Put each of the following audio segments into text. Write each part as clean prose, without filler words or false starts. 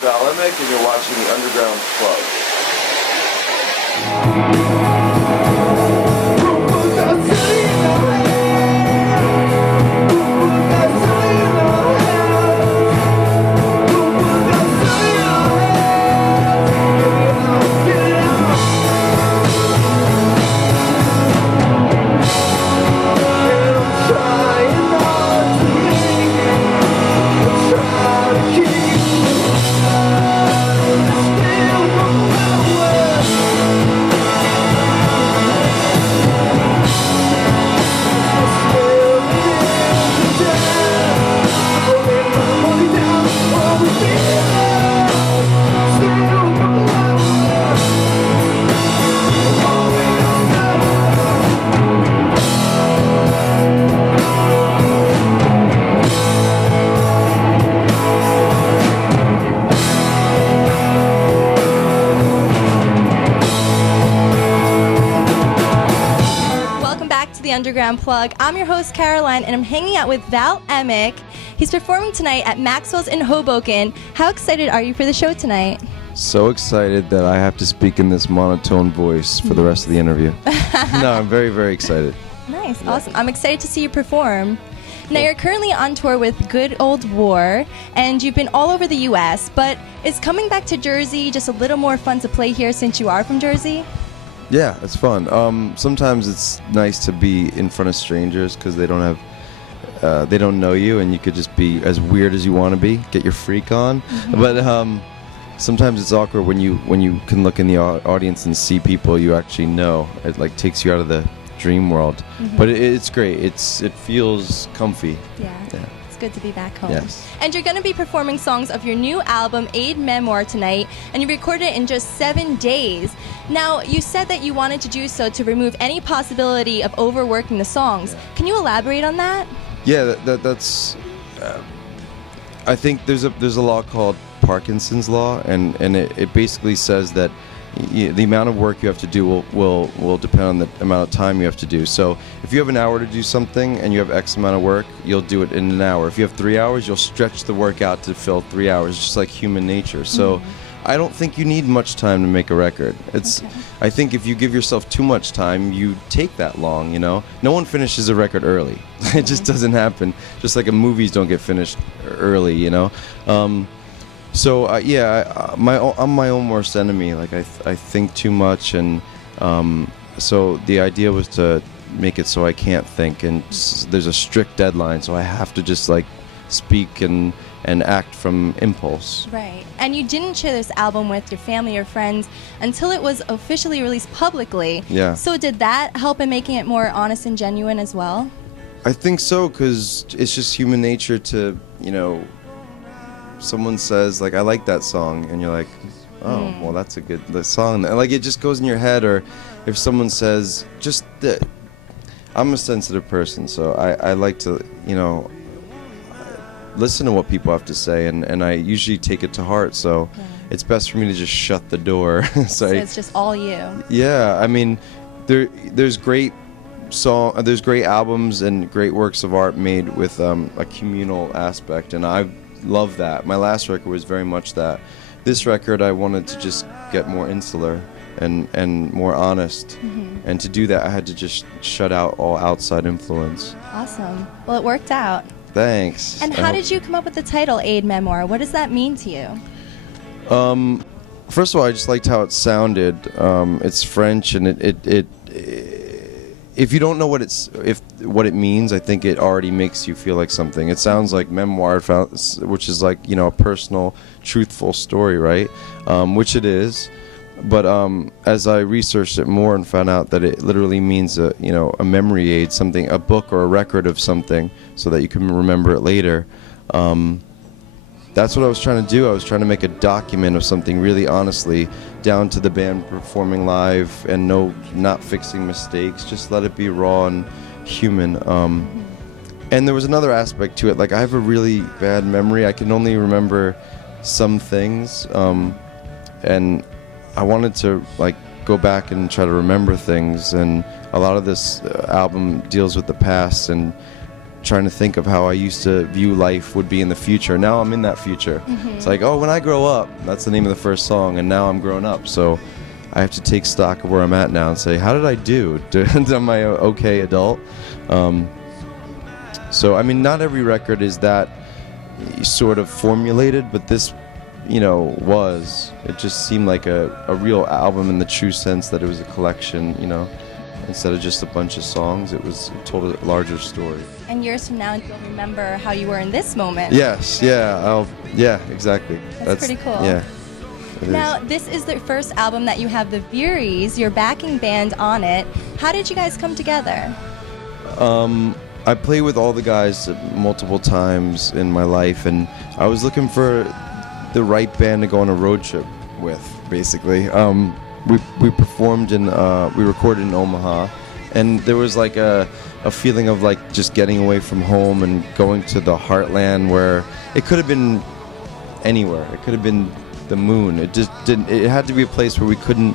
Val Emmich, and you're watching the Underground Plug. Underground Plug. I'm your host Caroline, and I'm hanging out with Val Emmich. He's performing tonight at Maxwell's in Hoboken. How excited are you for the show tonight? So excited that I have to speak in this monotone voice for the rest of the interview. No, I'm very, very excited. Nice, awesome. I'm excited to see you perform. Now, you're currently on tour with Good Old War, and you've been all over the U.S., but is coming back to Jersey just a little more fun to play here since you are from Jersey? Yeah, it's fun. Sometimes it's nice to be in front of strangers because they don't know you, and you could just be as weird as you want to be, get your freak on. Mm-hmm. But sometimes it's awkward when you can look in the audience and see people you actually know. It like takes you out of the dream world. Mm-hmm. But it's great. It feels comfy. Yeah. It's good to be back home. Yes. And you're going to be performing songs of your new album, Aide Memoire, tonight, and you recorded it in just 7 days. Now, you said that you wanted to do so to remove any possibility of overworking the songs. Yeah. Can you elaborate on that? Yeah, that's. I think there's a law called Parkinsons Law, and it basically says that the amount of work you have to do will depend on the amount of time you have to do. So if you have an hour to do something and you have X amount of work, you'll do it in an hour. If you have 3 hours, you'll stretch the work out to fill 3 hours, just like human nature. So I don't think you need much time to make a record. I think if you give yourself too much time, you take that long, you know? No one finishes a record early. It just doesn't happen. Just like movies don't get finished early, you know? So I'm my own worst enemy. Like I think too much, and so the idea was to make it so I can't think, and there's a strict deadline, so I have to just like speak and act from impulse. Right. And you didn't share this album with your family or friends until it was officially released publicly. Yeah. So did that help in making it more honest and genuine as well? I think so, because it's just human nature to, you know, someone says like, I like that song, and you're like, oh, well, that's a good song. And like it just goes in your head. Or if someone says, I'm a sensitive person, so I like to, you know, listen to what people have to say, and I usually take it to heart. So it's best for me to just shut the door. So it's just all you. Yeah, I mean, there's great albums and great works of art made with a communal aspect, and I love that. My last record was very much that. This record, I wanted to just get more insular and more honest. And to do that, I had to just shut out all outside influence. Awesome. Well, it worked out. Thanks. And how did you come up with the title Aide Memoire? What does that mean to you? First of all, I just liked how it sounded. It's French, and it if you don't know what it means, I think it already makes you feel like something. It sounds like memoir, which is like, you know, a personal, truthful story, right? Which it is. But as I researched it more and found out that it literally means a memory aid, something, a book or a record of something, so that you can remember it later. That's what I was trying to do. I was trying to make a document of something really honestly, down to the band performing live, and not fixing mistakes. Just let it be raw and human. And there was another aspect to it. Like, I have a really bad memory. I can only remember some things, and I wanted to like go back and try to remember things. And a lot of this album deals with the past, and trying to think of how I used to view life would be in the future. Now I'm in that future. It's like, oh, when I grow up, that's the name of the first song, and now I'm grown up. So I have to take stock of where I'm at now and say, how did I do? Am I an okay adult? So, I mean, not every record is that sort of formulated, but this, was. It just seemed like a real album in the true sense that it was a collection, Instead of just a bunch of songs, it told a larger story. And years from now, you'll remember how you were in this moment. Yes, yeah, exactly. That's pretty cool. Yeah. Now, this is the first album that you have the Veeries, your backing band, on it. How did you guys come together? I played with all the guys multiple times in my life, and I was looking for the right band to go on a road trip with, basically. We performed we recorded in Omaha, and there was like a feeling of like just getting away from home and going to the heartland where it could have been anywhere. It could have been the moon. It just didn't. It had to be a place where we couldn't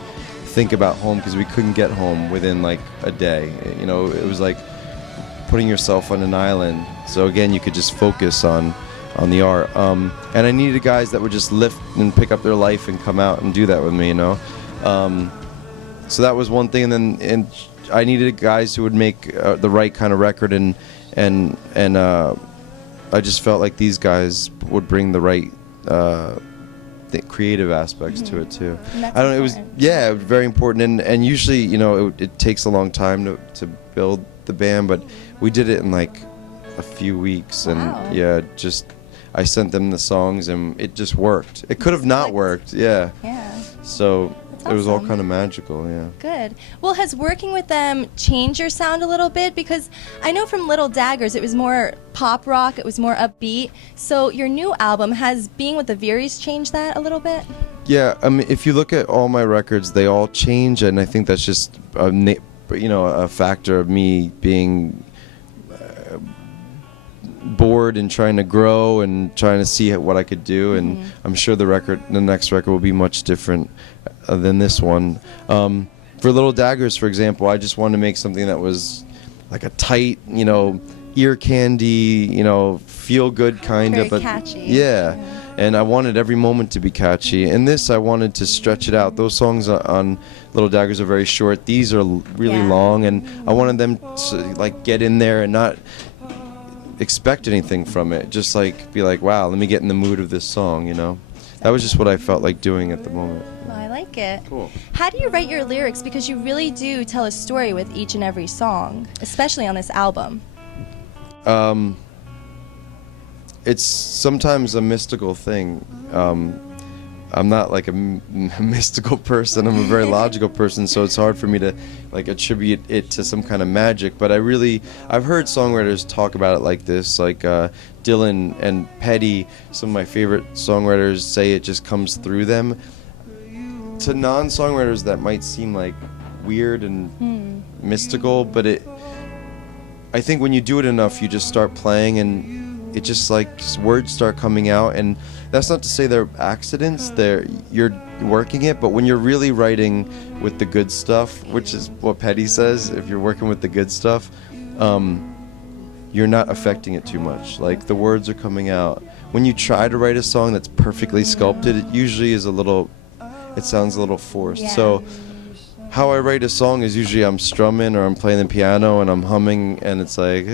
think about home because we couldn't get home within like a day. It was like putting yourself on an island. So again, you could just focus on the art. And I needed guys that would just lift and pick up their life and come out and do that with me. So that was one thing, and I needed guys who would make the right kind of record, and I just felt like these guys would bring the right creative aspects to it too. I don't know. It was very important, and usually it takes a long time to build the band, but we did it in like a few weeks, and I sent them the songs, and it just worked. It could have not worked, yeah. So it was all kind of magical, yeah. Good. Well, has working with them changed your sound a little bit? Because I know from Little Daggers it was more pop rock, it was more upbeat. So your new album, has being with the Veeries changed that a little bit? Yeah, I mean, if you look at all my records, they all change, and I think that's just a factor of me being bored and trying to grow and trying to see what I could do, and I'm sure the next record will be much different than this one. For Little Daggers, for example, I just wanted to make something that was like a tight, ear candy, feel good kind of, but catchy. Yeah. And I wanted every moment to be catchy. And this, I wanted to stretch it out. Those songs on Little Daggers are very short. These are really long, and I wanted them to like get in there and not expect anything from it. Just like be like, wow, let me get in the mood of this song. That was just what I felt like doing at the moment. Well, I like it. Cool. How do you write your lyrics? Because you really do tell a story with each and every song, especially on this album. It's sometimes a mystical thing. I'm not like a mystical person. I'm a very logical person, so it's hard for me to like attribute it to some kind of magic. But I've heard songwriters talk about it like this, like Dylan and Petty, some of my favorite songwriters, say it just comes through them. To non-songwriters, that might seem like weird and mystical, but I think when you do it enough, you just start playing, and it just words start coming out. And that's not to say they're accidents, you're working it, but when you're really writing with the good stuff, which is what Petty says, if you're working with the good stuff, you're not affecting it too much. Like, the words are coming out. When you try to write a song that's perfectly sculpted, it usually is it sounds a little forced. Yeah. So how I write a song is usually I'm strumming or I'm playing the piano and I'm humming, and it's like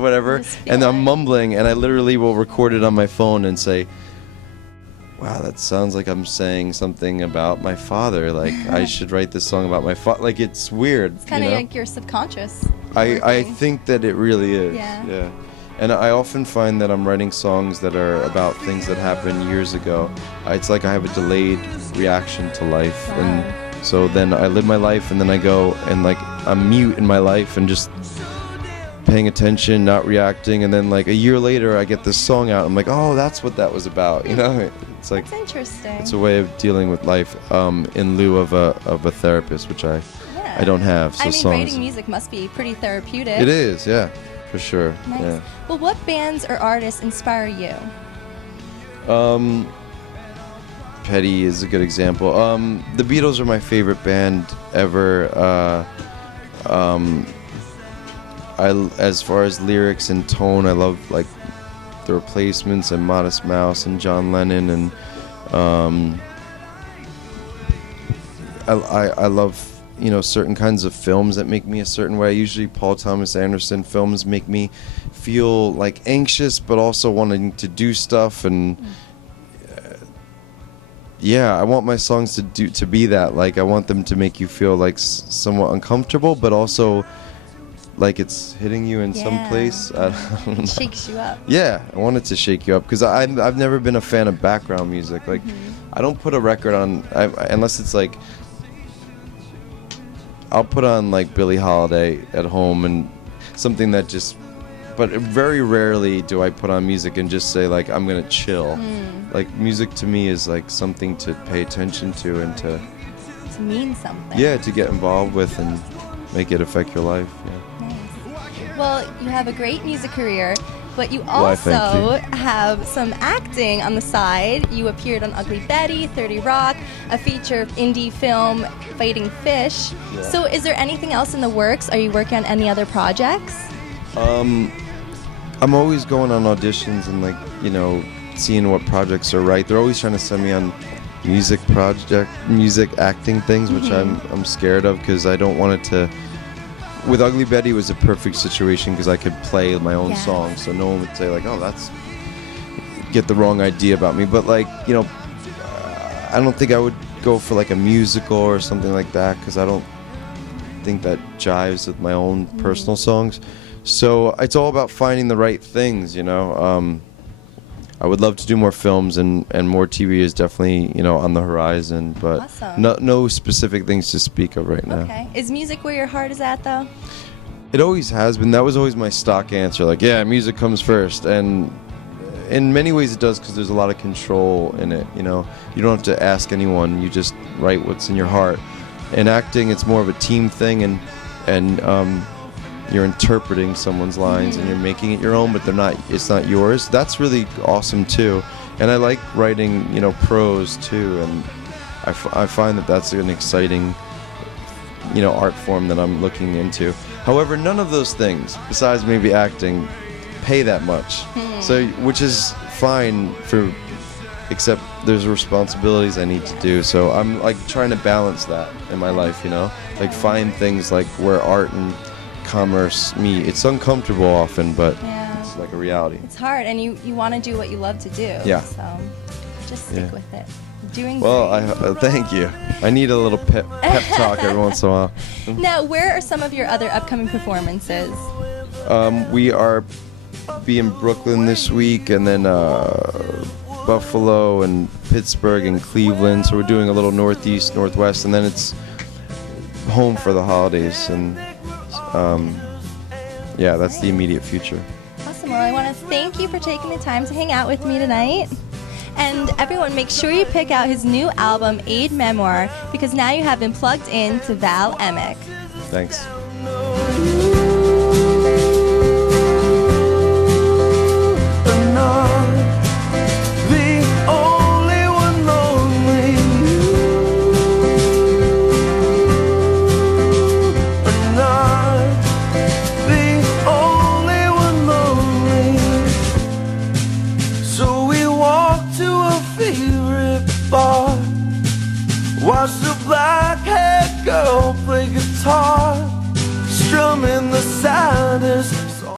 whatever, and I'm mumbling, and I literally will record it on my phone and say, wow, that sounds like I'm saying something about my father. Like, I should write this song about my father. Like, it's weird. It's kind of like your subconscious. I think that it really is. Yeah. And I often find that I'm writing songs that are about things that happened years ago. It's like I have a delayed reaction to life. Wow. And so then I live my life, and then I go and like I'm mute in my life and just paying attention, not reacting. And then like a year later, I get this song out. I'm like, oh, that's what that was about. It's like, that's interesting. It's a way of dealing with life in lieu of a therapist, which I don't have. So songs, writing music must be pretty therapeutic. It is, yeah. For sure. Nice. Yeah. Well, what bands or artists inspire you? Petty is a good example. The Beatles are my favorite band ever. as far as lyrics and tone, I love like The Replacements and Modest Mouse and John Lennon, and I love, you know, certain kinds of films that make me a certain way. Usually Paul Thomas Anderson films make me feel like anxious but also wanting to do stuff, and yeah, I want my songs to be that. Like, I want them to make you feel like somewhat uncomfortable but also like it's hitting you in some place. It shakes you up. Yeah, I want it to shake you up, because I've never been a fan of background music. Like, I don't put a record on unless it's like, I'll put on like Billie Holiday at home and something that just, but very rarely do I put on music and just say like I'm gonna chill. Like, music to me is like something to pay attention to and to mean something. Yeah, to get involved with and make it affect your life. Yeah. Nice. Well, you have a great music career, but you Why, also thank you. have some acting on the side. You appeared on Ugly Betty, 30 Rock, a feature indie film, Fighting Fish. Yeah. So is there anything else in the works? Are you working on any other projects? I'm always going on auditions and, like, you know, seeing what projects are right. They're always trying to send me on music acting things, which I'm scared of, because I don't want it to. With Ugly Betty, it was a perfect situation because I could play my own song, so no one would say like, "Oh, that's," get the wrong idea about me. But, like, you know, I don't think I would go for like a musical or something like that, because I don't think that jives with my own personal songs. So it's all about finding the right things, you know. I would love to do more films, and more TV is definitely, you know, on the horizon, but Awesome. no specific things to speak of right now. Okay. Is music where your heart is at, though? It always has been. That was always my stock answer. Like, yeah, music comes first, and in many ways it does, because there's a lot of control in it. You know, you don't have to ask anyone. You just write what's in your heart. In acting, it's more of a team thing, and you're interpreting someone's lines and you're making it your own, but it's not yours. That's really awesome too. And I like writing, you know, prose too, and I find that that's an exciting, you know, art form that I'm looking into. However, none of those things, besides maybe acting, pay that much. So, which is fine except there's responsibilities I need to do. So I'm like trying to balance that in my life, you know, like find things like where art and commerce meet. It's uncomfortable often, but it's like a reality. It's hard, and you want to do what you love to do. Yeah. So just stick with it. Doing well, great. thank you. I need a little pep talk every once in a while. Now, where are some of your other upcoming performances? We are in Brooklyn this week, and then Buffalo and Pittsburgh and Cleveland. So we're doing a little northeast, northwest, and then it's home for the holidays. And yeah, that's the immediate future. Awesome. Well, I want to thank you for taking the time to hang out with me tonight. And everyone, make sure you pick out his new album, Aide Memoire, because now you have been plugged in to Val Emmich. Thanks.